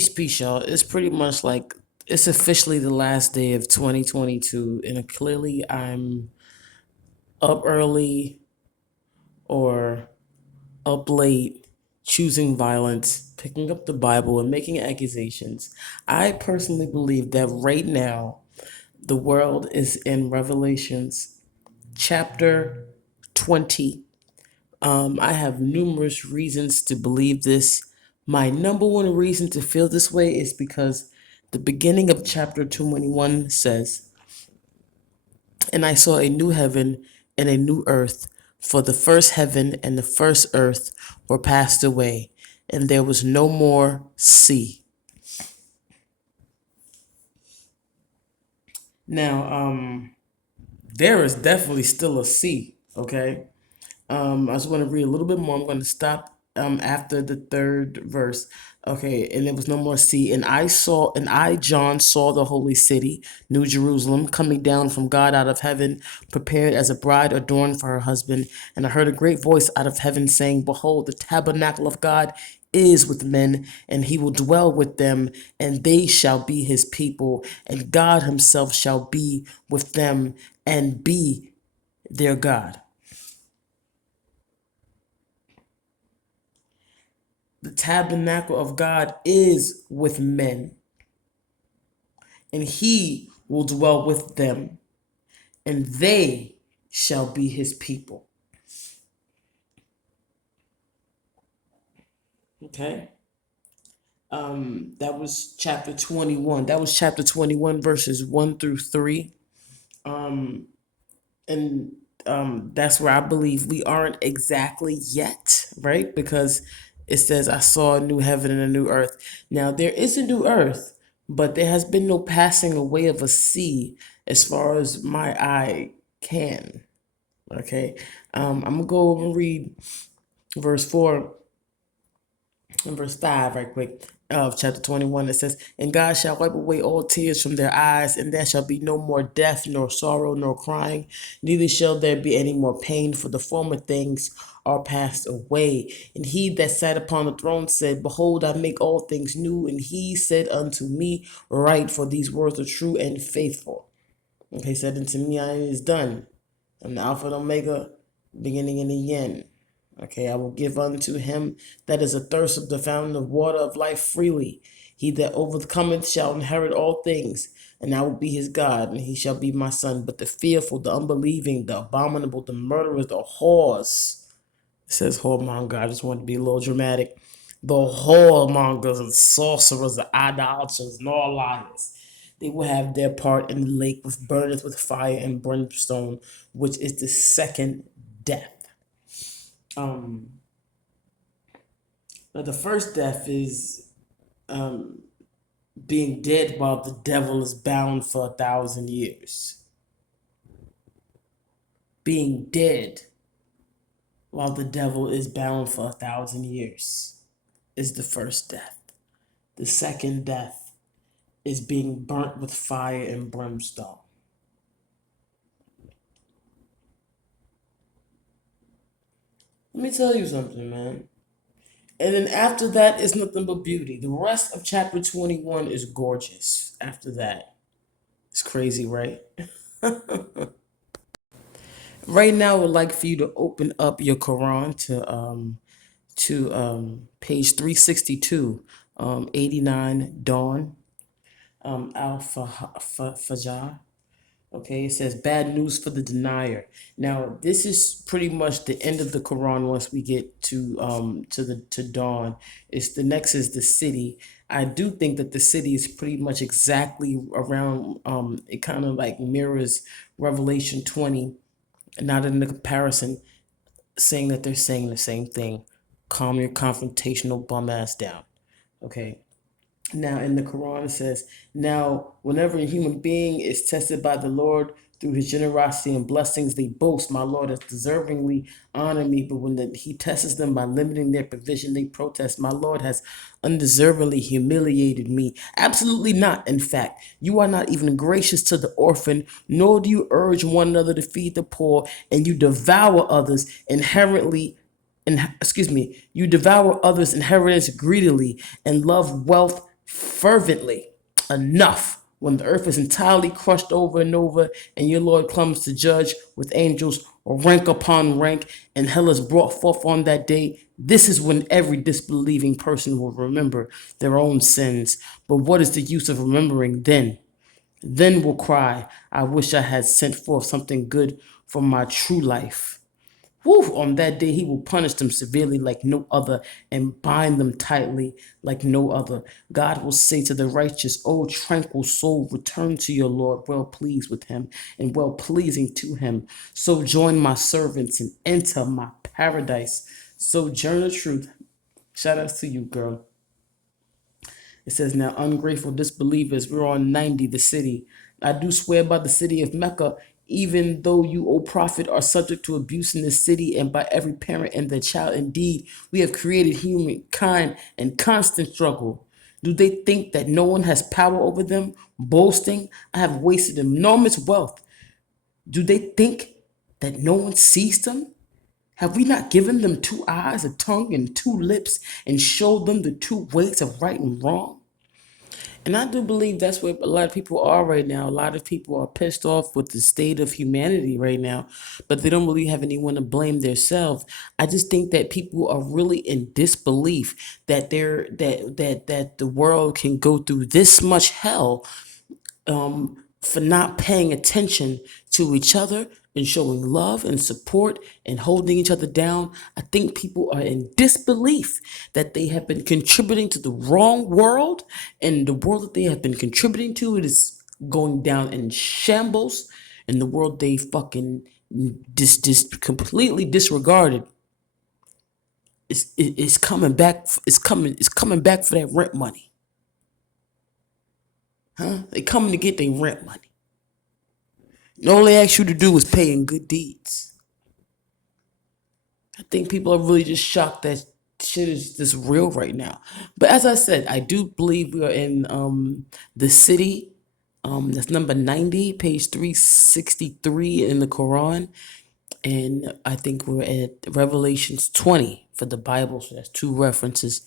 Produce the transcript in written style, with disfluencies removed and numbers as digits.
Peace, y'all. It's pretty much like it's officially the last day of 2022, and clearly I'm up early or up late, choosing violence, picking up the Bible, and making accusations. I personally believe that right now the world is in Revelations chapter 20. I have numerous reasons to believe this. My number one reason to feel this way is because the beginning of chapter 21 says, "And I saw a new heaven and a new earth, for the first heaven and the first earth were passed away, and there was no more sea." Now, there is definitely still a sea, okay? I just want to read a little bit more. I'm going to stop after the third verse. Okay, and there was no more sea. And I, John, saw the holy city, New Jerusalem, coming down from God out of heaven, prepared as a bride adorned for her husband. And I heard a great voice out of heaven saying, "Behold, the tabernacle of God is with men, and he will dwell with them, and they shall be his people, and God himself shall be with them and be their God." The tabernacle of God is with men, and he will dwell with them, and they shall be his people. Okay? That was chapter 21. That was chapter 21, verses 1 through 3. Um, and That's where I believe we aren't exactly yet, right? Because it says, "I saw a new heaven and a new earth." Now, there is a new earth, but there has been no passing away of a sea as far as my eye can. Okay. I'm going to go and read verse 4 in verse 5 right quick of chapter 21. It says, "And God shall wipe away all tears from their eyes, and there shall be no more death, nor sorrow, nor crying, neither shall there be any more pain, for the former things are passed away. And he that sat upon the throne said, Behold, I make all things new. And he said unto me, Write, for these words are true and faithful. Okay, he said unto me, I it is done. I'm the Alpha and Omega, beginning and the end. Okay, I will give unto him that is athirst of the fountain of water of life freely. He that overcometh shall inherit all things, and I will be his God, and he shall be my son. But the fearful, the unbelieving, the abominable, the murderers, the whores," it says whoremonger, I just want to be a little dramatic, "the whoremongers and sorcerers, the idolaters, and all liars, they will have their part in the lake with burneth with fire and brimstone, which is the second death." Um, Now the first death is um, being dead while the devil is bound for 1,000 years. Being dead while the devil is bound for 1,000 years is the first death. The second death is being burnt with fire and brimstone. Let me tell you something, man. And then after that is nothing but beauty. The rest of chapter 21 is gorgeous. After that, it's crazy, right? Right now, I would like for you to open up your Quran to page 362, 89 Dawn, Al Fajr. Okay, it says bad news for the denier. Now, this is pretty much the end of the Quran once we get to dawn. It's the next is the city. I do think that the city is pretty much exactly around it kind of like mirrors Revelation 20, not in the comparison, saying that they're saying the same thing. Calm your confrontational bum ass down. Okay. Now, in the Quran, it says, "Now, whenever a human being is tested by the Lord through his generosity and blessings, they boast, My Lord has deservingly honored me. But when he tests them by limiting their provision, they protest, My Lord has undeservingly humiliated me. Absolutely not. In fact, you are not even gracious to the orphan, nor do you urge one another to feed the poor, and you devour others inherently you devour others' inheritance greedily and love wealth fervently. Enough. When the earth is entirely crushed over and over, and your Lord comes to judge with angels, rank upon rank, and hell is brought forth on that day, this is when every disbelieving person will remember their own sins. But what is the use of remembering then? Then will cry, I wish I had sent forth something good from my true life. Woo, on that day, he will punish them severely like no other and bind them tightly like no other. God will say to the righteous, O tranquil soul, return to your Lord, well pleased with him and well pleasing to him. So join my servants and enter my paradise. Sojourner Truth. Shout outs to you, girl. It says, now, ungrateful disbelievers, we're on 90, the city. I do swear by the city of Mecca, even though you, O prophet, are subject to abuse in this city and by every parent and their child. Indeed, we have created humankind in constant struggle. Do they think that no one has power over them? Boasting, I have wasted enormous wealth. Do they think that no one sees them? Have we not given them two eyes, a tongue, and two lips, and showed them the two ways of right and wrong? And I do believe that's where a lot of people are right now. A lot of people are pissed off with the state of humanity right now, but they don't really have anyone to blame themselves. I just think that people are really in disbelief that that the world can go through this much hell for not paying attention to each other and showing love and support and holding each other down. I think people are in disbelief that they have been contributing to the wrong world, and the world that they have been contributing to, it is going down in shambles, and the world they fucking completely disregarded is coming back. It's coming back for that rent money. Huh? They coming to get their rent money. And all they ask you to do is pay in good deeds. I think people are really just shocked that shit is just real right now. But as I said, I do believe we are in the city. That's number 90, page 363 in the Quran. And I think we're at Revelations 20 for the Bible. So that's two references.